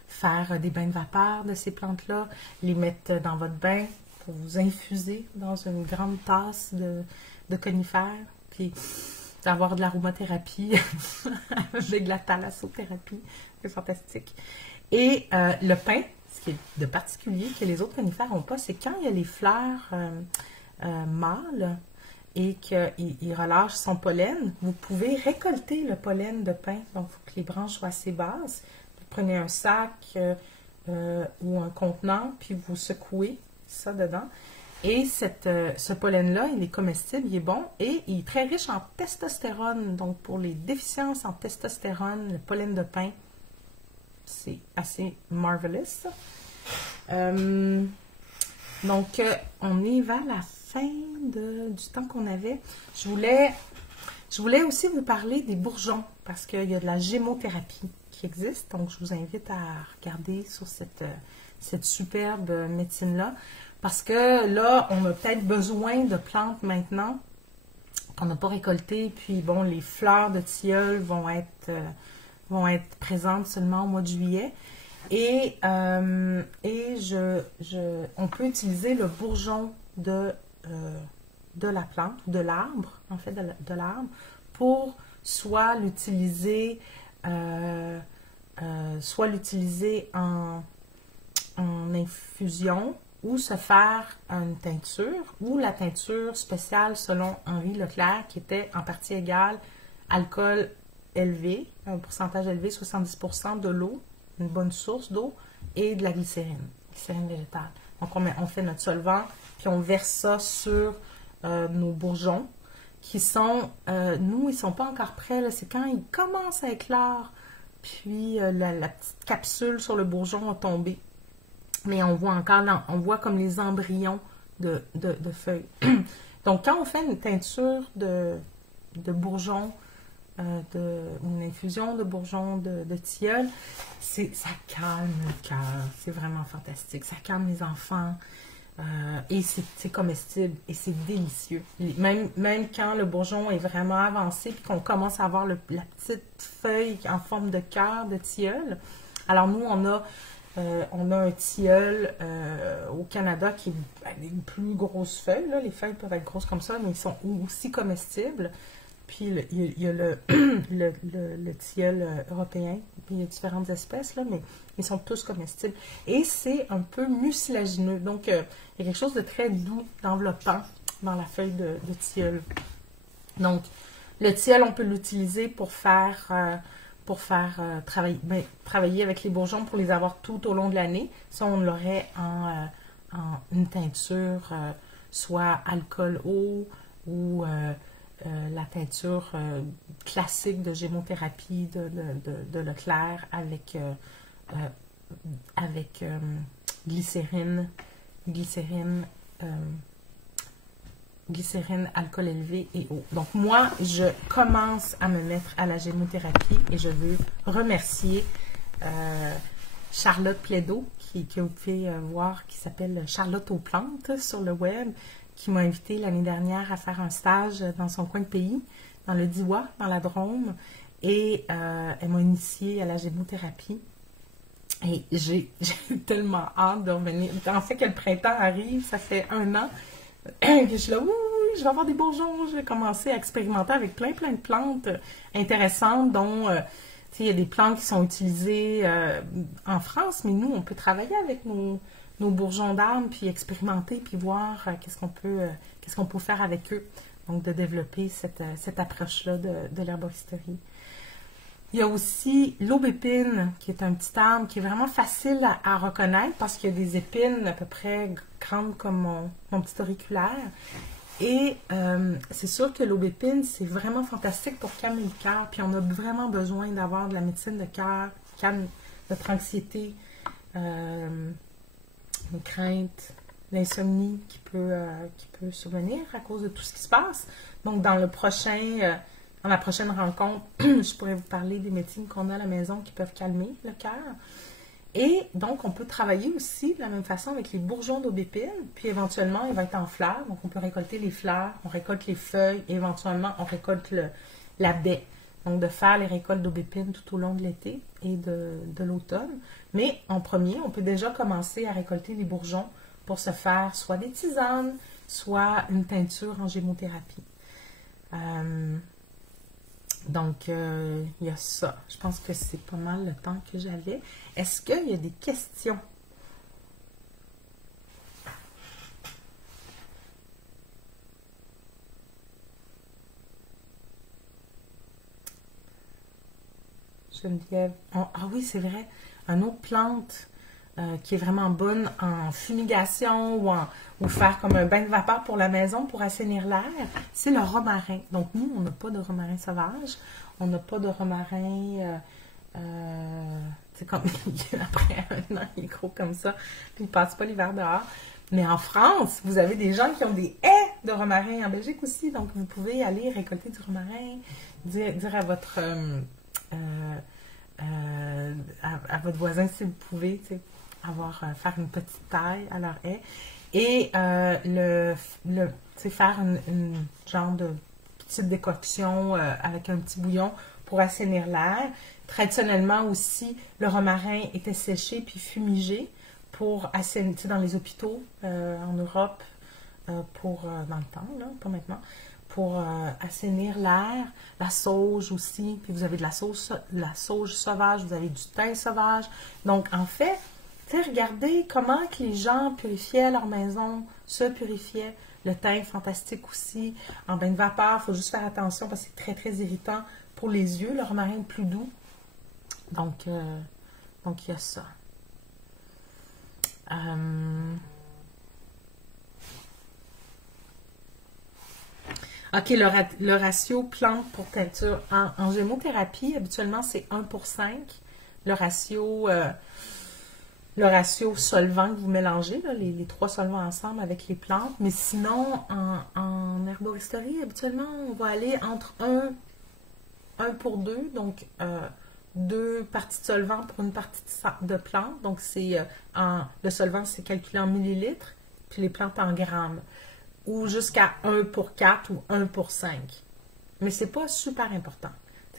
faire des bains de vapeur de ces plantes-là, les mettre dans votre bain pour vous infuser dans une grande tasse de conifères, puis d'avoir de l'aromathérapie avec de la thalassothérapie. C'est fantastique. Et le pain, ce qui est de particulier que les autres conifères n'ont pas, c'est quand il y a les fleurs mâles et qu'il relâche son pollen, vous pouvez récolter le pollen de pain. Donc, il faut que les branches soient assez basses. Vous prenez un sac ou un contenant, puis vous secouez ça dedans. Et ce pollen-là, il est comestible, il est bon et il est très riche en testostérone. Donc, pour les déficiences en testostérone, le pollen de pain, c'est assez marvelous. Donc, on est vers la fin du temps qu'on avait. Je voulais aussi vous parler des bourgeons parce qu'il y a de la gémothérapie qui existe. Donc, je vous invite à regarder sur cette superbe médecine-là. Parce que là, on a peut-être besoin de plantes maintenant qu'on n'a pas récoltées. Puis, bon, les fleurs de tilleul vont être présentes seulement au mois de juillet. Et on peut utiliser le bourgeon de la plante, de l'arbre, en fait, de l'arbre, pour soit l'utiliser en infusion, ou se faire une teinture, ou la teinture spéciale selon Henri Leclerc, qui était en partie égale alcool élevé, un pourcentage élevé, 70% de l'eau, une bonne source d'eau, et de la glycérine végétale. Donc, on fait notre solvant, puis on verse ça sur nos bourgeons, qui sont, nous, ils ne sont pas encore prêts, c'est quand ils commencent à éclore, puis la petite capsule sur le bourgeon a tombé. Mais on voit encore, on voit comme les embryons de feuilles. Donc, quand on fait une teinture de bourgeons, une infusion de bourgeons de tilleul, ça calme le cœur. C'est vraiment fantastique. Ça calme les enfants. Et c'est comestible et c'est délicieux. Même quand le bourgeon est vraiment avancé et qu'on commence à avoir la petite feuille en forme de cœur de tilleul. Alors, nous, on a un tilleul au Canada qui est une plus grosse feuille. Là. Les feuilles peuvent être grosses comme ça, mais ils sont aussi comestibles. Puis il y a le tilleul européen. Puis il y a différentes espèces, là, mais ils sont tous comestibles. Et c'est un peu mucilagineux. Donc, il y a quelque chose de très doux, d'enveloppant dans la feuille de tilleul. Donc, le tilleul, on peut l'utiliser pour faire travailler avec les bourgeons pour les avoir tout au long de l'année. Ça, on l'aurait en une teinture, soit alcool eau ou la teinture classique de gémothérapie de Leclerc avec glycérine, alcool élevé et eau. Donc, moi, je commence à me mettre à la gémothérapie et je veux remercier Charlotte Plédo, que vous pouvez voir, qui s'appelle Charlotte aux plantes sur le web, qui m'a invité l'année dernière à faire un stage dans son coin de pays, dans le Diois, dans la Drôme, et elle m'a initiée à la gémothérapie. Et j'ai tellement hâte de revenir. En fait, que le printemps arrive, ça fait 1 an que je suis là, oui, je vais avoir des bourgeons, je vais commencer à expérimenter avec plein de plantes intéressantes, dont, il y a des plantes qui sont utilisées en France, mais nous, on peut travailler avec nos bourgeons d'arbres, puis expérimenter, puis voir qu'est-ce qu'on peut faire avec eux. Donc, de développer cette approche-là de l'herboristerie. Il y a aussi l'aubépine, qui est un petit arbre qui est vraiment facile à reconnaître parce qu'il y a des épines à peu près grandes comme mon petit auriculaire. Et c'est sûr que l'aubépine, c'est vraiment fantastique pour calmer le cœur. Puis on a vraiment besoin d'avoir de la médecine de cœur qui calme notre anxiété, nos craintes, l'insomnie qui peut survenir à cause de tout ce qui se passe. Donc dans la prochaine rencontre, je pourrais vous parler des médecines qu'on a à la maison qui peuvent calmer le cœur. Et donc, on peut travailler aussi de la même façon avec les bourgeons d'aubépine, puis éventuellement, il va être en fleurs. Donc, on peut récolter les fleurs, on récolte les feuilles, et éventuellement, on récolte la baie. Donc, de faire les récoltes d'aubépine tout au long de l'été et de l'automne. Mais en premier, on peut déjà commencer à récolter les bourgeons pour se faire soit des tisanes, soit une teinture en gémothérapie. Donc, il y a ça. Je pense que c'est pas mal le temps que j'avais. Est-ce qu'il y a des questions? Geneviève. Ah oui, c'est vrai. Une autre plante qui est vraiment bonne en fumigation ou faire comme un bain de vapeur pour la maison pour assainir l'air, c'est le romarin. Donc, nous, on n'a pas de romarin sauvage. On n'a pas de romarin... c'est comme après 1 an, il est gros comme ça, puis il ne passe pas l'hiver dehors. Mais en France, vous avez des gens qui ont des haies de romarin, en Belgique aussi, donc vous pouvez aller récolter du romarin, dire à votre votre voisin si vous pouvez, faire une petite taille à leur haie et faire une genre de petite décoction avec un petit bouillon pour assainir l'air. Traditionnellement aussi, le romarin était séché puis fumigé pour assainir, dans les hôpitaux en Europe, dans le temps, là, pas maintenant, pour assainir l'air. La sauge aussi, puis vous avez de la sauge sauvage, vous avez du thym sauvage. Donc, en fait, regardez comment que les gens purifiaient leur maison, se purifiaient. Le thym, fantastique aussi. En bain de vapeur, il faut juste faire attention parce que c'est très, très irritant pour les yeux. Le romarin est plus doux. Donc, il y a ça. OK, le ratio plante pour teinture. En gémothérapie, habituellement, c'est 1/5. Le ratio solvant que vous mélangez, là, les 3 solvants ensemble avec les plantes. Mais sinon, en herboristerie, habituellement, on va aller entre 1 pour 2, donc 2 parties de solvant pour une partie de plante. Donc, le solvant, c'est calculé en millilitres, puis les plantes en grammes. Ou jusqu'à 1 pour 4 ou 1 pour 5. Mais c'est pas super important.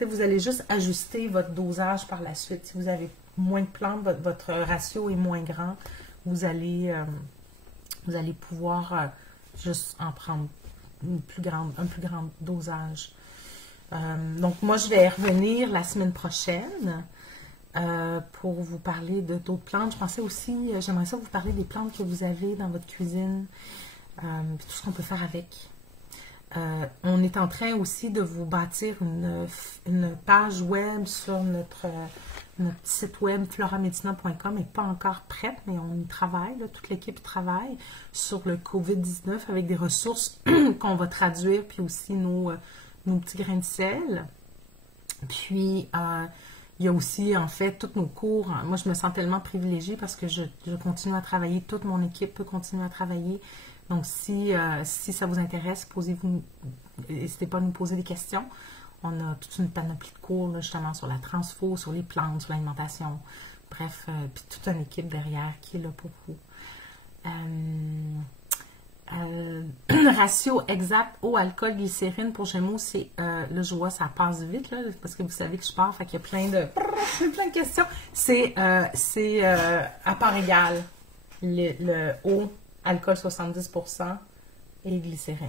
Vous allez juste ajuster votre dosage par la suite. Si vous avez moins de plantes, votre ratio est moins grand, vous allez pouvoir juste en prendre un plus grand dosage. Donc, moi, je vais revenir la semaine prochaine pour vous parler d'autres plantes. Je pensais aussi, j'aimerais ça vous parler des plantes que vous avez dans votre cuisine, puis tout ce qu'on peut faire avec. On est en train aussi de vous bâtir une page web sur notre site web floramedicina.com n'est pas encore prête, mais on y travaille, là, toute l'équipe travaille sur le COVID-19 avec des ressources qu'on va traduire, puis aussi nos petits grains de sel. Puis, il y a aussi, en fait, tous nos cours. Moi, je me sens tellement privilégiée parce que je continue à travailler, toute mon équipe peut continuer à travailler. Donc, si ça vous intéresse, n'hésitez pas à nous poser des questions. On a toute une panoplie de cours, là, justement, sur la transfo, sur les plantes, sur l'alimentation. Bref, puis toute une équipe derrière qui est là pour vous. Ratio exact eau, alcool, glycérine pour Gémeaux, c'est, là je vois ça passe vite, là, parce que vous savez que je pars, fait qu'il y a plein de questions. C'est à part égale, le eau, alcool 70% et glycérine.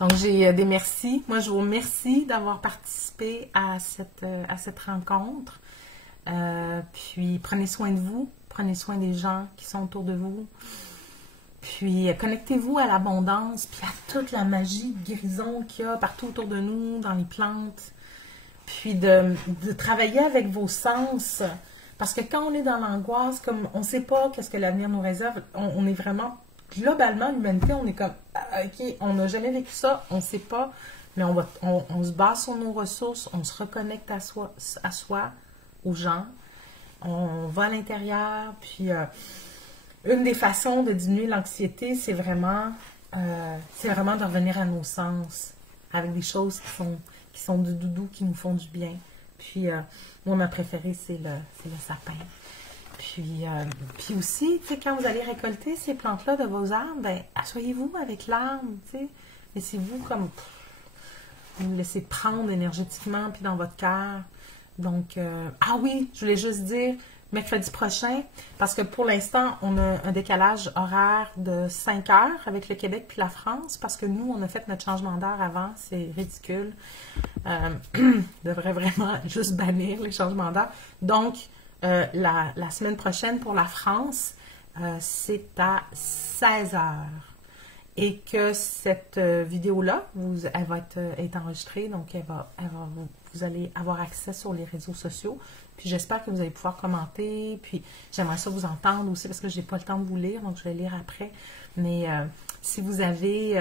Donc j'ai des merci. Moi je vous remercie d'avoir participé à cette rencontre. Puis prenez soin de vous, prenez soin des gens qui sont autour de vous. Puis connectez-vous à l'abondance, puis à toute la magie de guérison qu'il y a partout autour de nous, dans les plantes. Puis de travailler avec vos sens. Parce que quand on est dans l'angoisse, comme on ne sait pas qu'est-ce que l'avenir nous réserve, on est vraiment, globalement, l'humanité, on est comme, ok, on n'a jamais vécu ça, on ne sait pas, mais on se base sur nos ressources, on se reconnecte à soi, aux gens, on va à l'intérieur, puis une des façons de diminuer l'anxiété, c'est vraiment de revenir à nos sens, avec des choses qui sont du doudou, qui nous font du bien. Puis, moi, ma préférée, c'est le sapin. Puis aussi, tu sais, quand vous allez récolter ces plantes-là de vos arbres, ben, asseyez-vous avec l'arbre, tu sais. Laissez-vous comme, vous laissez prendre énergétiquement, puis dans votre cœur. Donc, ah oui, je voulais juste dire, mercredi prochain, parce que pour l'instant, on a un décalage horaire de 5 heures avec le Québec puis la France, parce que nous, on a fait notre changement d'heure avant, c'est ridicule. Devrait vraiment juste bannir les changements d'heure. Donc, la semaine prochaine pour la France, c'est à 16 heures. Et que cette vidéo-là, elle va être enregistrée, donc vous allez avoir accès sur les réseaux sociaux. Puis j'espère que vous allez pouvoir commenter. Puis j'aimerais ça vous entendre aussi parce que je n'ai pas le temps de vous lire, donc je vais lire après. Mais si vous avez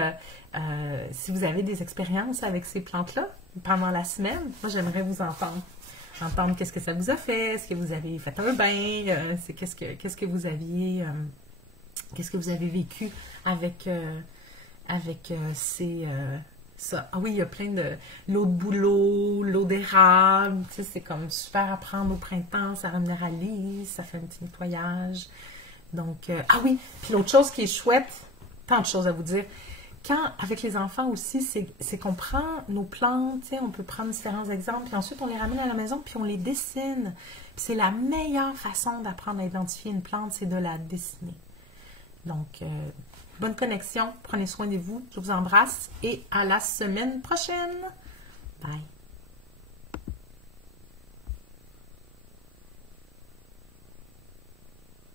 des expériences avec ces plantes-là pendant la semaine, moi j'aimerais vous entendre. Entendre qu'est-ce que ça vous a fait, est-ce que vous avez fait un bain, qu'est-ce que vous aviez vécu avec ça. Ah oui, il y a plein de l'eau de bouleau, l'eau d'érable, tu sais, c'est comme super à prendre au printemps, ça reminéralise, ça fait un petit nettoyage. Donc, ah oui, puis l'autre chose qui est chouette, tant de choses à vous dire, quand, avec les enfants aussi, c'est qu'on prend nos plantes, tu sais, on peut prendre différents exemples, puis ensuite on les ramène à la maison, puis on les dessine. Puis c'est la meilleure façon d'apprendre à identifier une plante, c'est de la dessiner. Donc, bonne connexion, prenez soin de vous, je vous embrasse et à la semaine prochaine. Bye!